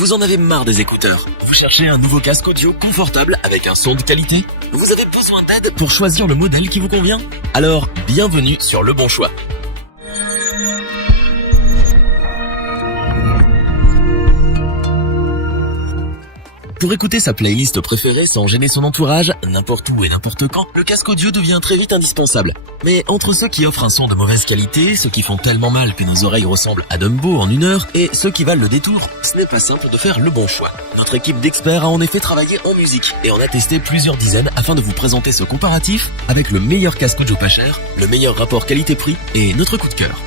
Vous en avez marre des écouteurs? Vous cherchez un nouveau casque audio confortable avec un son de qualité? Vous avez besoin d'aide pour choisir le modèle qui vous convient? Alors, bienvenue sur Le Bon Choix. Pour écouter sa playlist préférée sans gêner son entourage, n'importe où et n'importe quand, le casque audio devient très vite indispensable. Mais entre ceux qui offrent un son de mauvaise qualité, ceux qui font tellement mal que nos oreilles ressemblent à Dumbo en 1 heure, et ceux qui valent le détour, ce n'est pas simple de faire le bon choix. Notre équipe d'experts a en effet travaillé en musique, et en a testé plusieurs dizaines afin de vous présenter ce comparatif avec le meilleur casque audio pas cher, le meilleur rapport qualité-prix et notre coup de cœur.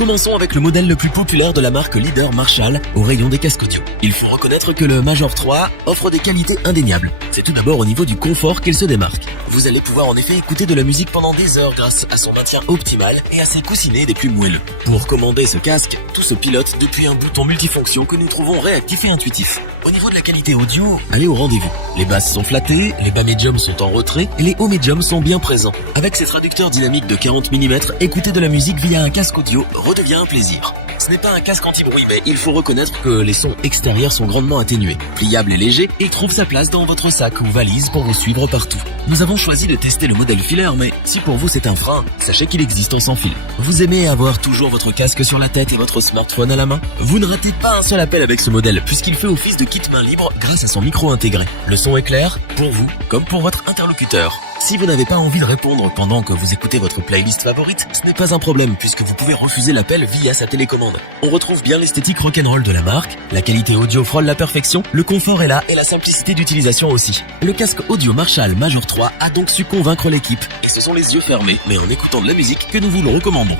Commençons avec le modèle le plus populaire de la marque leader Marshall au rayon des casques audio. Il faut reconnaître que le Major 3 offre des qualités indéniables. C'est tout d'abord au niveau du confort qu'il se démarque. Vous allez pouvoir en effet écouter de la musique pendant des heures grâce à son maintien optimal et à ses coussinets des plus moelleux. Pour commander ce casque, tout se pilote depuis un bouton multifonction que nous trouvons réactif et intuitif. Au niveau de la qualité audio, allez au rendez-vous. Les basses sont flattées, les bas médiums sont en retrait et les hauts médiums sont bien présents. Avec ses traducteurs dynamiques de 40 mm, écouter de la musique via un casque audio redevient un plaisir. Ce n'est pas un casque anti-bruit, mais il faut reconnaître que les sons extérieurs sont grandement atténués. Pliable et léger, il trouve sa place dans votre sac ou valise pour vous suivre partout. Nous avons choisi de tester le modèle filaire, mais si pour vous c'est un frein, sachez qu'il existe en sans fil. Vous aimez avoir toujours votre casque sur la tête et votre smartphone à la main? Vous ne ratez pas un seul appel avec ce modèle, puisqu'il fait office de kit main libre grâce à son micro intégré. Le son est clair, pour vous, comme pour votre interlocuteur. Si vous n'avez pas envie de répondre pendant que vous écoutez votre playlist favorite, ce n'est pas un problème puisque vous pouvez refuser l'appel via sa télécommande. On retrouve bien l'esthétique rock'n'roll de la marque, la qualité audio frôle la perfection, le confort est là et la simplicité d'utilisation aussi. Le casque audio Marshall Major 3 a donc su convaincre l'équipe et ce sont les yeux fermés mais en écoutant de la musique que nous vous le recommandons.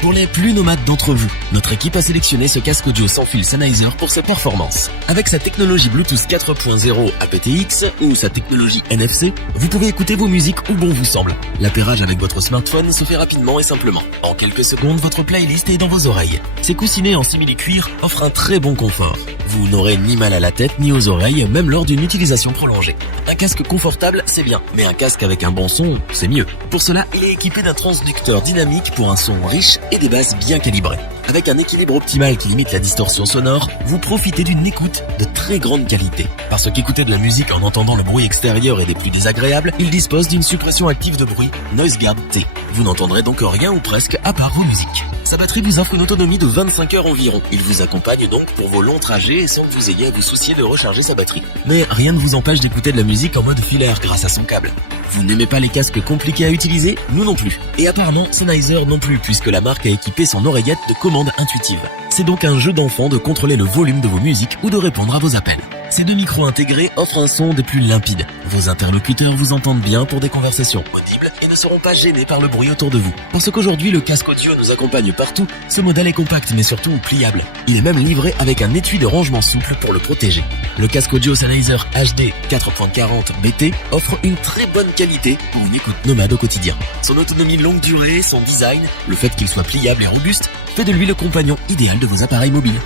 Pour les plus nomades d'entre vous, notre équipe a sélectionné ce casque audio sans fil Sennheiser pour sa performance. Avec sa technologie Bluetooth 4.0 aptX ou sa technologie NFC, vous pouvez écouter vos musiques où bon vous semble. L'appairage avec votre smartphone se fait rapidement et simplement. En quelques secondes, votre playlist est dans vos oreilles. Ces coussinets en simili-cuir offrent un très bon confort. Vous n'aurez ni mal à la tête ni aux oreilles, même lors d'une utilisation prolongée. Un casque confortable, c'est bien, mais un casque avec un bon son, c'est mieux. Pour cela, il est équipé d'un transducteur dynamique pour un son riche et des basses bien calibrées. Avec un équilibre optimal qui limite la distorsion sonore, vous profitez d'une écoute de très grande qualité. Parce qu'écouter de la musique en entendant le bruit extérieur est des plus désagréables, il dispose d'une suppression active de bruit Noise Guard T. Vous n'entendrez donc rien ou presque à part vos musiques. Sa batterie vous offre une autonomie de 25 heures environ. Il vous accompagne donc pour vos longs trajets sans que vous ayez à vous soucier de recharger sa batterie. Mais rien ne vous empêche d'écouter de la musique en mode filaire grâce à son câble. Vous n'aimez pas les casques compliqués à utiliser? Nous non plus. Et apparemment Sennheiser non plus, puisque la marque a équipé son oreillette de commande intuitive. C'est donc un jeu d'enfant de contrôler le volume de vos musiques ou de répondre à vos appels. Ces deux micros intégrés offrent un son des plus limpides. Vos interlocuteurs vous entendent bien pour des conversations audibles et ne seront pas gênés par le bruit autour de vous. Parce qu'aujourd'hui le casque audio nous accompagne partout, ce modèle est compact mais surtout pliable. Il est même livré avec un étui de rangement souple pour le protéger. Le casque audio Sennheiser HD 4.40 BT offre une très bonne qualité pour une écoute nomade au quotidien. Son autonomie longue durée, son design, le fait qu'il soit pliable et robuste, fait de lui le compagnon idéal de vos appareils mobiles.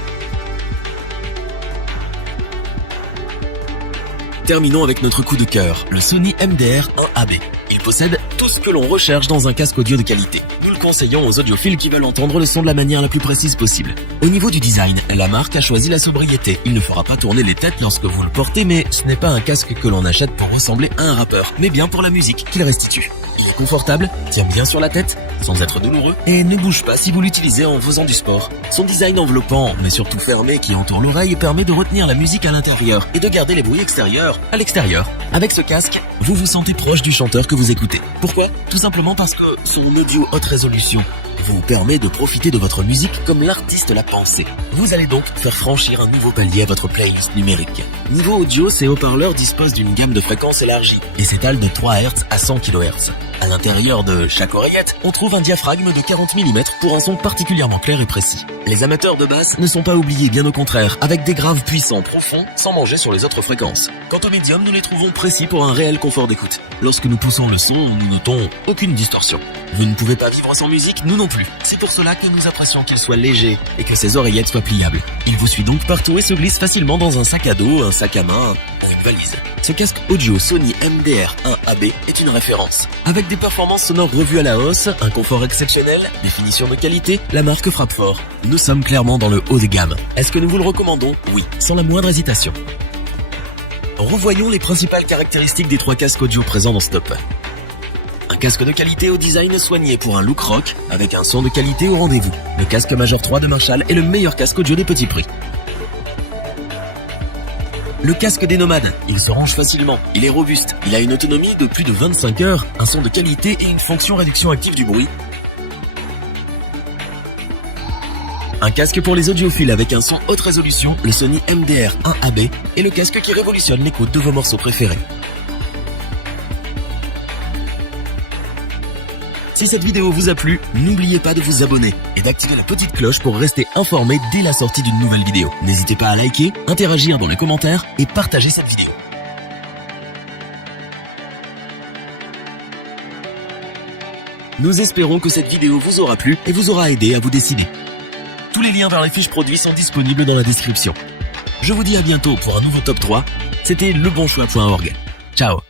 Terminons avec notre coup de cœur, le Sony MDR 1AB. Il possède tout ce que l'on recherche dans un casque audio de qualité. Nous le conseillons aux audiophiles qui veulent entendre le son de la manière la plus précise possible. Au niveau du design, la marque a choisi la sobriété. Il ne fera pas tourner les têtes lorsque vous le portez, mais ce n'est pas un casque que l'on achète pour ressembler à un rappeur, mais bien pour la musique qu'il restitue. Il est confortable, tient bien sur la tête, sans être douloureux, et ne bouge pas si vous l'utilisez en faisant du sport. Son design enveloppant, mais surtout fermé qui entoure l'oreille, permet de retenir la musique à l'intérieur et de garder les bruits extérieurs à l'extérieur. Avec ce casque, vous vous sentez proche du chanteur que vous écoutez. Pourquoi? Tout simplement parce que son audio haute résolution vous permet de profiter de votre musique comme l'artiste l'a pensé. Vous allez donc faire franchir un nouveau palier à votre playlist numérique. Niveau audio, ces haut-parleurs disposent d'une gamme de fréquences élargie et s'étalent de 3 Hz à 100 kHz. À l'intérieur de chaque oreillette, on trouve un diaphragme de 40 mm pour un son particulièrement clair et précis. Les amateurs de basse ne sont pas oubliés, bien au contraire, avec des graves puissants profonds sans manger sur les autres fréquences. Quant aux médiums, nous les trouvons précis pour un réel confort d'écoute. Lorsque nous poussons le son, nous notons aucune distorsion. Vous ne pouvez pas vivre sans musique, nous non plus. plus. C'est pour cela que nous apprécions qu'il soit léger et que ses oreillettes soient pliables. Il vous suit donc partout et se glisse facilement dans un sac à dos, un sac à main ou une valise. Ce casque audio Sony MDR1AB est une référence. Avec des performances sonores revues à la hausse, un confort exceptionnel, des finitions de qualité, la marque frappe fort. Nous sommes clairement dans le haut de gamme. Est-ce que nous vous le recommandons? Oui, sans la moindre hésitation. Revoyons les principales caractéristiques des 3 casques audio présents dans Stop. Un casque de qualité au design soigné pour un look rock, avec un son de qualité au rendez-vous. Le casque Major 3 de Marshall est le meilleur casque audio des petits prix. Le casque des nomades, il se range facilement, il est robuste, il a une autonomie de plus de 25 heures, un son de qualité et une fonction réduction active du bruit. Un casque pour les audiophiles avec un son haute résolution, le Sony MDR1AB, est le casque qui révolutionne l'écoute de vos morceaux préférés. Si cette vidéo vous a plu, n'oubliez pas de vous abonner et d'activer la petite cloche pour rester informé dès la sortie d'une nouvelle vidéo. N'hésitez pas à liker, interagir dans les commentaires et partager cette vidéo. Nous espérons que cette vidéo vous aura plu et vous aura aidé à vous décider. Tous les liens vers les fiches produits sont disponibles dans la description. Je vous dis à bientôt pour un nouveau top 3. C'était lebonchoix.org. Ciao.